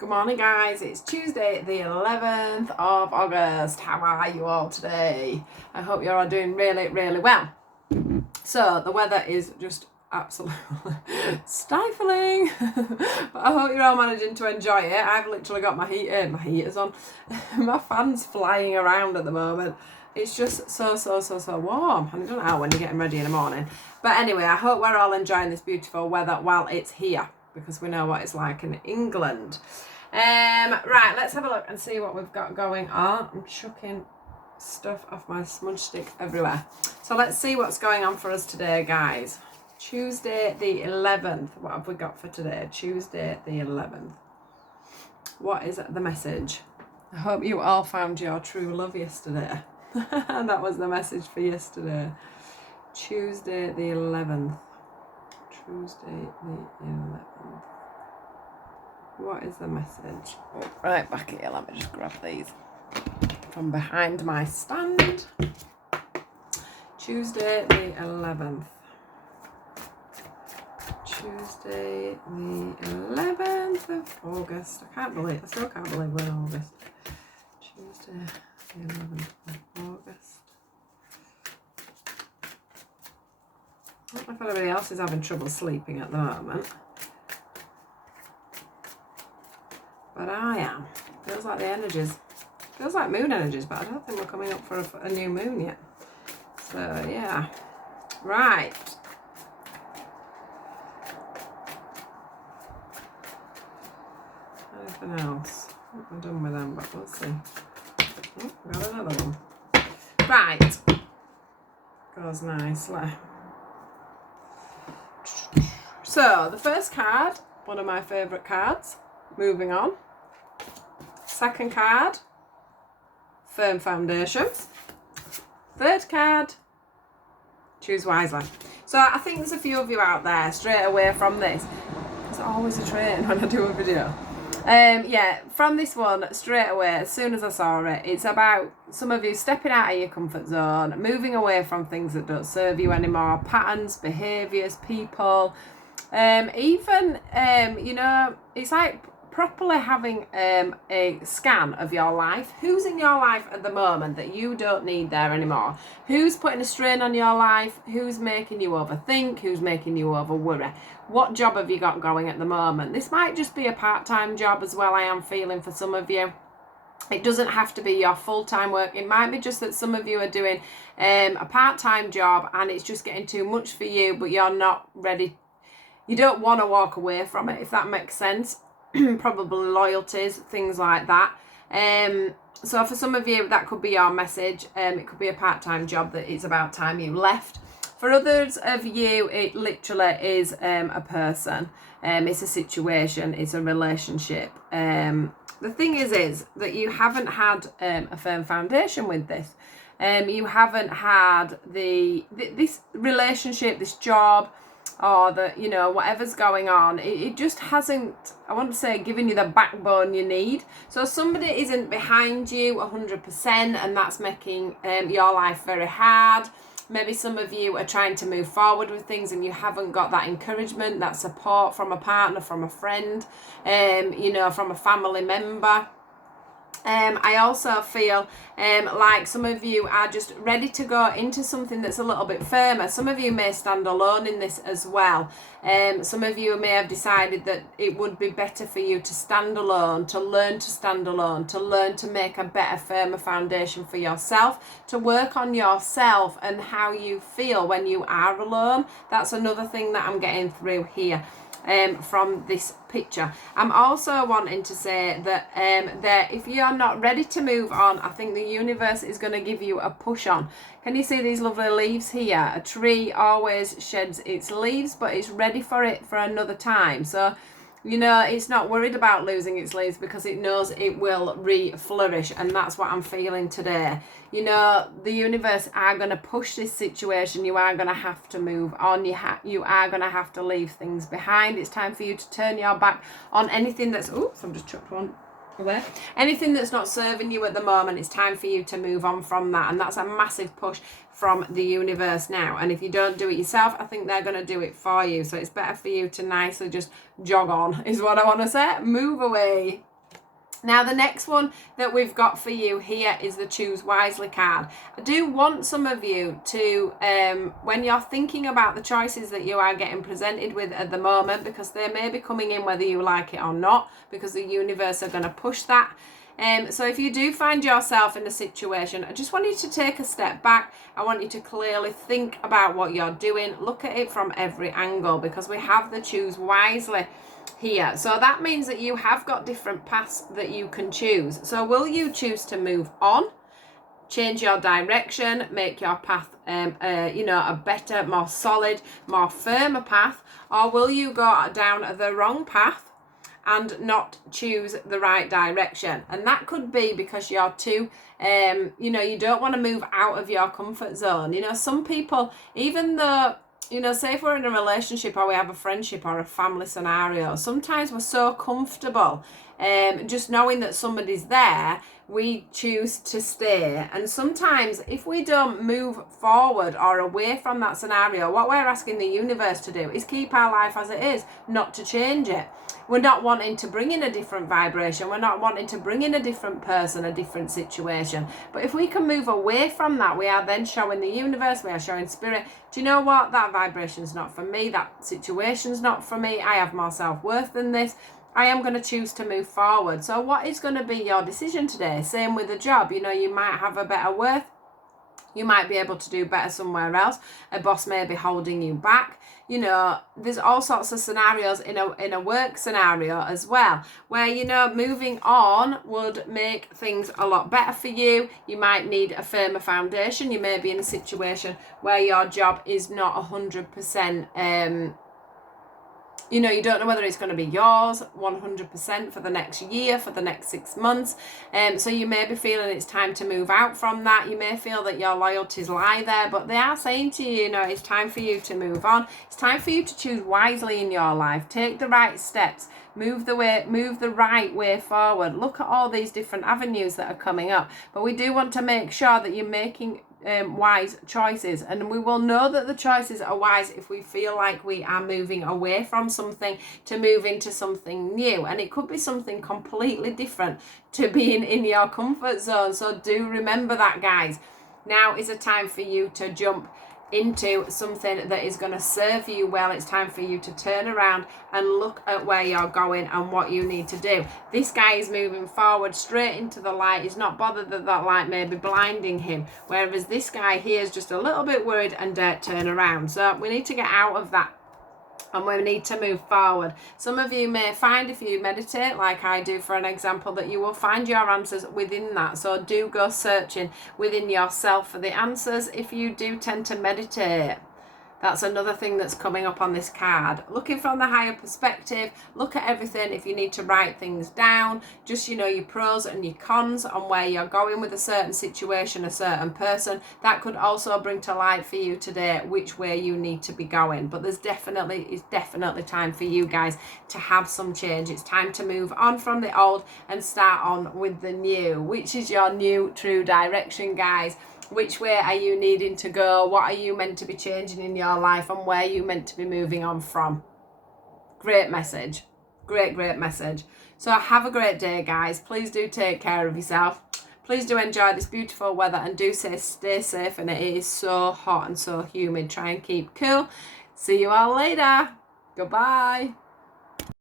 Good morning, guys. It's Tuesday, the 11th of August. How are you all today? I hope you're all doing really, really well. So, the weather is just absolutely stifling. But I hope you're all managing to enjoy it. I've literally got my heaters on. My fan's flying around at the moment. It's just so warm. And I don't know how when you're getting ready in the morning. But anyway, I hope we're all enjoying this beautiful weather while it's here, because we know what it's like in England. Right, let's have a look and see what we've got going on. I'm chucking stuff off my smudge stick everywhere. So let's see what's going on for us today, guys. Tuesday the 11th. What have we got for today? Tuesday the 11th. What is the message? I hope you all found your true love yesterday. That was the message for yesterday. Tuesday the 11th. Tuesday the 11th. What is the message? Oh, right back here, let me just grab these from behind my stand. Tuesday the 11th. Tuesday the 11th of August. I still can't believe we're in August. Tuesday the 11th of August. I don't know if anybody else is having trouble sleeping at the moment, but I am. Feels like the energies, feels like moon energies, but I don't think we're coming up for a new moon yet. So yeah, right. Anything else? I'm done with them, but we'll see. Oh, got another one. Right. Goes nicely. So the first card, one of my favourite cards. Moving on. Second card, firm foundations. Third card, choose wisely. So I think there's a few of you out there straight away from this. It's always a train when I do a video. Yeah, from this one straight away, as soon as I saw it, it's about some of you stepping out of your comfort zone, moving away from things that don't serve you anymore, patterns, behaviours, people. Even it's like properly having a scan of your life. Who's in your life at the moment that you don't need there anymore? Who's putting a strain on your life? Who's making you overthink? Who's making you over worry? What job have you got going at the moment? This might just be a part-time job as well, I am feeling, for some of you. It doesn't have to be your full-time work. It might be just that some of you are doing a part-time job and it's just getting too much for you, but you're not ready. You don't want to walk away from it, if that makes sense. Probably loyalties, things like that. So for some of you, that could be your message. It could be a part-time job that it's about time you left. For others of you, it literally is a person. It's a situation. It's a relationship. The thing is that you haven't had a firm foundation with this. You haven't had this relationship, this job, or whatever's going on, it just hasn't, I want to say, given you the backbone you need. So somebody isn't behind you 100%, and that's making your life very hard. Maybe some of you are trying to move forward with things and you haven't got that encouragement, that support from a partner, from a friend, from a family member. I also feel like some of you are just ready to go into something that's a little bit firmer. Some of you may stand alone in this as well. Some of you may have decided that it would be better for you to stand alone, to learn to stand alone, to learn to make a better, firmer foundation for yourself, to work on yourself and how you feel when you are alone. That's another thing that I'm getting through here. From this picture. I'm also wanting to say that if you're not ready to move on, I think the universe is going to give you a push on. Can you see these lovely leaves here? A tree always sheds its leaves, but it's ready for it for another time. So it's not worried about losing its leaves because it knows it will re-flourish, and that's what I'm feeling today. The universe are going to push this situation. You are going to have to move on. You are going to have to leave things behind. It's time for you to turn your back on anything that's... Oops, I've just chucked one away. Anything that's not serving you at the moment, it's time for you to move on from that, and that's a massive push from the universe now. And if you don't do it yourself, I think they're going to do it for you. So it's better for you to nicely just jog on, is what I want to say. Move away. Now, the next one that we've got for you here is the Choose Wisely card. I do want some of you to, when you're thinking about the choices that you are getting presented with at the moment, because they may be coming in whether you like it or not, because the universe are going to push that. So if you do find yourself in a situation, I just want you to take a step back. I want you to clearly think about what you're doing. Look at it from every angle, because we have the Choose Wisely here. So that means that you have got different paths that you can choose. So will you choose to move on, change your direction, make your path a better, more solid, more firmer path, or will you go down the wrong path and not choose the right direction? And that could be because you're too you don't want to move out of your comfort zone. Some people, even though, say if we're in a relationship or we have a friendship or a family scenario, sometimes we're so comfortable just knowing that somebody's there, we choose to stay. And sometimes if we don't move forward or away from that scenario, what we're asking the universe to do is keep our life as it is, not to change it. We're not wanting to bring in a different vibration. We're not wanting to bring in a different person, a different situation. But if we can move away from that, we are then showing the universe, we are showing spirit, do you know what? That vibration's not for me. That situation's not for me. I have more self-worth than this. I am going to choose to move forward. So what is going to be your decision today? Same with the job. You might have a better worth. You might be able to do better somewhere else. A boss may be holding you back. There's all sorts of scenarios in a work scenario as well, where, moving on would make things a lot better for you. You might need a firmer foundation. You may be in a situation where your job is not 100%, you don't know whether it's going to be yours 100% for the next year, for the next 6 months. So you may be feeling it's time to move out from that. You may feel that your loyalties lie there, but they are saying to you, it's time for you to move on. It's time for you to choose wisely in your life. Take the right steps. Move the right way forward. Look at all these different avenues that are coming up. But we do want to make sure that you're making wise choices, and we will know that the choices are wise if we feel like we are moving away from something to move into something new. And it could be something completely different to being in your comfort zone. So do remember that, guys. Now is a time for you to jump into something that is going to serve you well. It's time for you to turn around and look at where you're going and what you need to do. This guy is moving forward straight into the light. He's not bothered that light may be blinding him, whereas this guy here is just a little bit worried and turn around. So we need to get out of that, and we need to move forward. Some of you may find, if you meditate like I do for an example, that you will find your answers within that. So do go searching within yourself for the answers if you do tend to meditate. That's another thing that's coming up on this card. Looking from the higher perspective, look at everything. If you need to write things down, just, your pros and your cons on where you're going with a certain situation, a certain person. That could also bring to light for you today which way you need to be going. But it's definitely time for you guys to have some change. It's time to move on from the old and start on with the new. Which is your new true direction, guys? Which way are you needing to go? What are you meant to be changing in your life, and where are you meant to be moving on from? Great message. Great message. So have a great day, guys. Please do take care of yourself. Please do enjoy this beautiful weather, and do stay safe. And it is so hot and so humid. Try and keep cool. See you all later. Goodbye.